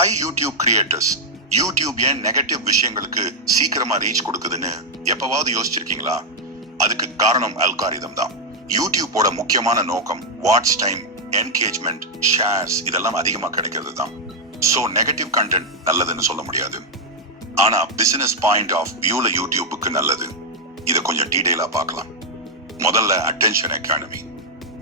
Hi YouTube creators. YouTube ஏன் negative விஷயங்களுக்கு சீக்கிரமா ரீச் கொடுக்குதுன்னு எப்பவாவது யோசிச்சிருக்கீங்களா? அதுக்கு காரணம் அல்காரிதம் தான். யூடியூபோட முக்கியமான நோக்கம் வாட்ச் டைம், என்கேஜ்மெண்ட், ஷேர்ஸ் இதெல்லாம் அதிகமா கிடைக்கிறது தான். சோ நெகட்டிவ் கண்டென்ட் நல்லதுன்னு சொல்ல முடியாது. ஆனா பிசினஸ் பாயிண்ட் ஆஃப் வியூல யூடியூபுக்கு நல்லது. இதை கொஞ்சம் டீடைலா பார்க்கலாம். முதல்ல அட்டென்ஷன் எக்கானமி.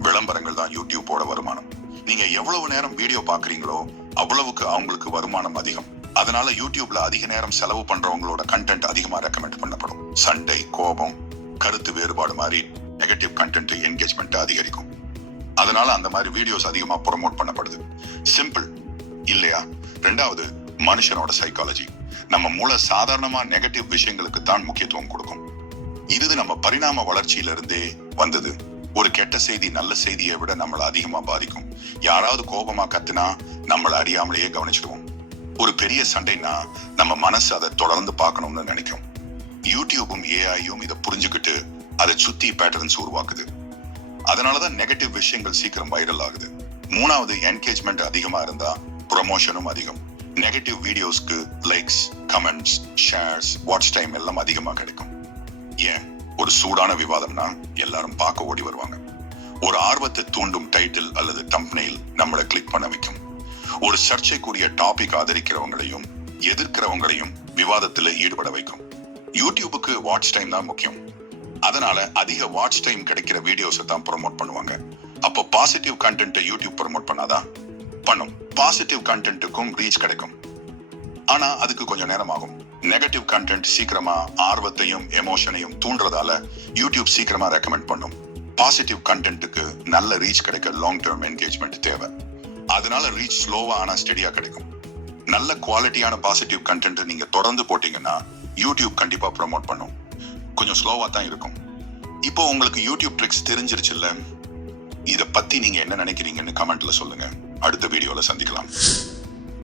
விளம்பரங்கள் தான் யூடியூபோட வருமானம். நீங்க எவ்வளவு நேரம் வீடியோ பாக்குறீங்களோ அவ்வளவுக்கு அவங்களுக்கு வருமானம் அதிகம். அதனால யூடியூப்ல அதிக நேரம் செலவு பண்றவங்களோட கண்டென்ட் அதிகமா ரெக்கமெண்ட் பண்ணப்படும். சண்டை, கோபம், கருத்து வேறுபாடு மாதிரி நெகட்டிவ் கண்டென்ட் என்கேஜ்மெண்ட் அதிகரிக்கும். அதனால அந்த மாதிரி வீடியோஸ் அதிகமா ப்ரொமோட் பண்ணப்படுது. சிம்பிள் இல்லையா? ரெண்டாவது, மனுஷனோட சைக்காலஜி. நம்ம மூளை சாதாரணமா நெகட்டிவ் விஷயங்களுக்கு தான் முக்கியத்துவம் கொடுக்கும். இது நம்ம பரிணாம வளர்ச்சியில இருந்தே வந்தது. ஒரு கெட்ட செய்தி நல்ல செய்தியை விட நம்மளை அதிகமா பாதிக்கும். யாராவது கோபமா கத்துனா நம்மளை அறியாமலேயே கவனிச்சிடுவோம். ஒரு பெரிய சண்டைனா நம்ம மனசு அதை தொடர்ந்து பார்க்கணும்னு நினைக்கும். யூடியூபும் ஏஐயும் இதை புரிஞ்சுக்கிட்டு அதை சுத்தி பேட்டர்ன்ஸ் உருவாக்குது. அதனாலதான் நெகட்டிவ் விஷயங்கள் சீக்கிரம் வைரல் ஆகுது. மூணாவது, என்கேஜ்மெண்ட் அதிகமா இருந்தா ப்ரொமோஷனும் அதிகம். நெகட்டிவ் வீடியோஸ்க்கு likes, comments, shares, watch time எல்லாம் அதிகமா கிடைக்கும். ஏன்? ஒரு சூடான விவாதம்னா எல்லாரும் பார்க்க ஓடி வருவாங்க. ஒரு ஆர்வத்தை தூண்டும் டைட்டில் அல்லது தம்ப்நெயில் நம்மளை கிளிக் பண்ண வைக்கும். ஒரு சர்ச்சைக்குரிய டாபிக் ஆதரிக்கிறவங்களையும் எதிர்க்கிறவங்களையும் விவாதத்துல ஈடுபட வைக்கும். யூடியூபுக்கு வாட்ச் டைம் தான் முக்கியம். அதனால அதிக வாட்ச் டைம் கிடைக்கிற வீடியோஸை தான் ப்ரொமோட் பண்ணுவாங்க. அப்போ பாசிட்டிவ் கண்டென்ட்டை யூடியூப் ப்ரொமோட் பண்ணாதான்? பண்ணும். பாசிட்டிவ் கண்டென்ட்டுக்கும் ரீச் கிடைக்கும். ஆனா அதுக்கு கொஞ்சம் நேரம் ஆகும். நெகட்டிவ் கண்டென்ட் சீக்கிரமா ஆர்வத்தையும் எமோஷனையும் தூண்டுறதால யூடியூப் சீக்கிரமா ரெக்கமெண்ட் பண்ணும். பாசிட்டிவ் கண்டென்ட்டுக்கு நல்ல ரீச் கிடைக்க லாங் டேர்ம் என்கேஜ்மெண்ட் தேவை. அதனால ரீச் ஸ்லோவா ஆனா ஸ்டெடியா கிடைக்கும். நல்ல குவாலிட்டியான பாசிட்டிவ் கண்டென்ட் நீங்க தொடர்ந்து போட்டீங்கன்னா யூடியூப் கண்டிப்பா ப்ரொமோட் பண்ணும். கொஞ்சம் ஸ்லோவா தான் இருக்கும். இப்போ உங்களுக்கு யூடியூப் ட்ரிக்ஸ் தெரிஞ்சிருச்சுல்ல? இதை பத்தி நீங்க என்ன நினைக்கிறீங்கன்னு கமெண்ட்ல சொல்லுங்க. அடுத்த வீடியோல சந்திக்கலாம்.